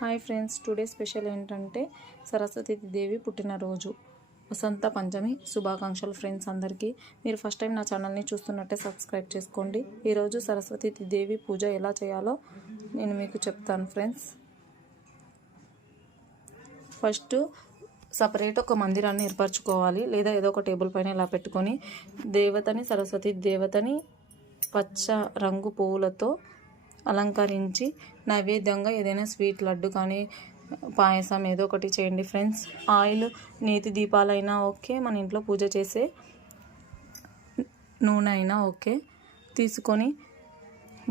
Hi friends, today special ఏంటంటే సరస్వతి దేవి పుట్టినరోజు వసంత పంచమి శుభాకాంక్షలు ఫ్రెండ్స్ అందరికీ. మీరు ఫస్ట్ టైం నా ఛానల్ని చూస్తున్నట్టే సబ్స్క్రైబ్ చేసుకోండి. ఈరోజు సరస్వతి దేవి పూజ ఎలా చేయాలో నేను మీకు చెప్తాను ఫ్రెండ్స్. ఫస్ట్ సపరేట్ ఒక మందిరాన్ని ఏర్పరచుకోవాలి, లేదా ఏదో ఒక టేబుల్ పైన ఇలా పెట్టుకొని సరస్వతి దేవతని పచ్చ రంగు పువ్వులతో అలంకరించి నైవేద్యంగా ఏదైనా స్వీట్ లడ్డు కానీ పాయసం ఏదో ఒకటి చేయండి ఫ్రెండ్స్. ఆయిల్ నేతి దీపాలైనా ఓకే, మన ఇంట్లో పూజ చేసే నూనె అయినా ఓకే తీసుకొని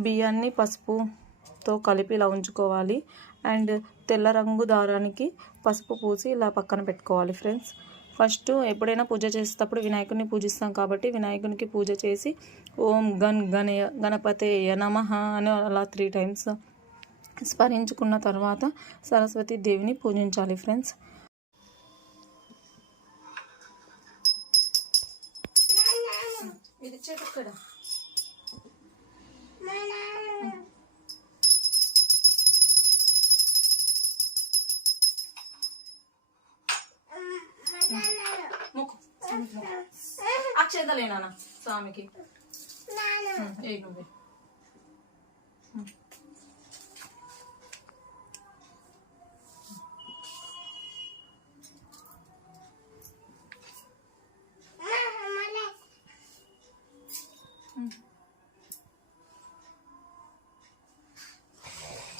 బియ్యాన్ని పసుపుతో కలిపి ఇలా ఉంచుకోవాలి. అండ్ తెల్ల రంగు దారానికి పసుపు పూసి ఇలా పక్కన పెట్టుకోవాలి ఫ్రెండ్స్. ఫస్ట్ ఎప్పుడైనా పూజ చేసేటప్పుడు వినాయకుడిని పూజిస్తాం కాబట్టి వినాయకునికి పూజ చేసి ఓం గణపతేయ నమః అని అలా 3 times స్మరించుకున్న తర్వాత సరస్వతి దేవిని పూజించాలి ఫ్రెండ్స్. ఇది ఇక్కడ అక్షంతలేనా స్వామికి నువ్వే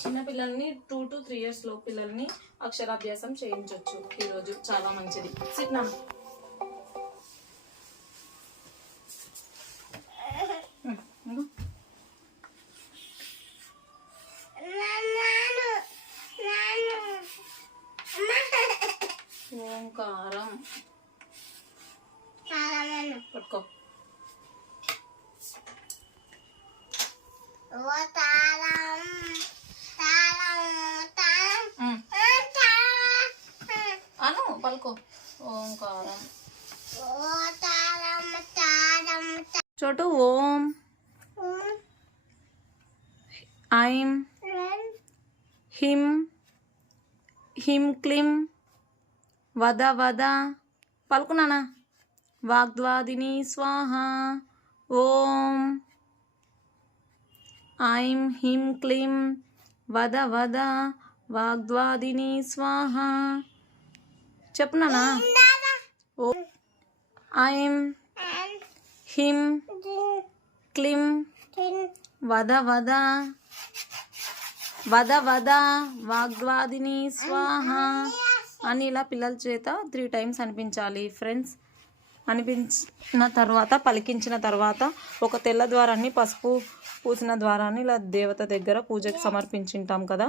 చిన్నపిల్లల్ని 2 to 3 years లో పిల్లల్ని అక్షరాభ్యాసం చేయించవచ్చు. ఈరోజు చాలా మంచిది. సిట్నా ఓంకారం పట్టుకో. అను పలుకో. ఓంకారం చోటు ఓం ఐం హిం హిం క్లీం వద వద పలుకున్నానా. వాగ్వాదిని స్వాహ. ఓం ఐం హిం క్లీం వద వద వాగ్వాదిని స్వాహ. చెప్పునానా. ఓ ఐం హిం క్లీం వద వద వద వద వాగ్వాదిని స్వాహ అని ఇలా పిల్లల చేత 3 times అనిపించాలి ఫ్రెండ్స్. అనిపించిన తర్వాత పలికించిన తర్వాత ఒక తెల్ల ద్వారాన్ని పసుపు పూసిన ద్వారాన్ని ఇలా దేవత దగ్గర పూజకి సమర్పించింటాం కదా,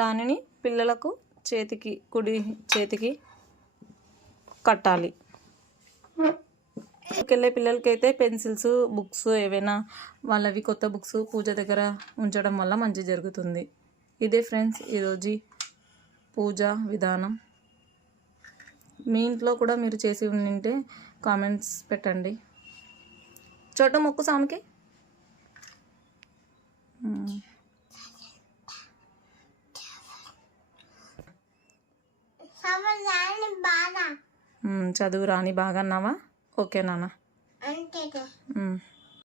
దానిని పిల్లలకు కుడి చేతికి కట్టాలి. వెళ్ళే పిల్లలకైతే పెన్సిల్స్ బుక్స్ ఏవైనా వాళ్ళవి కొత్త బుక్స్ పూజ దగ్గర ఉంచడం వల్ల మంచి జరుగుతుంది. ఇదే ఫ్రెండ్స్ ఈరోజు పూజ విధానం. మీ ఇంట్లో కూడా మీరు చేసి ఉంటే కామెంట్స్ పెట్టండి. చోట మొక్కు స్వామికి. చదువు రాని బాగా అన్నావా? ఓకే నాన్న.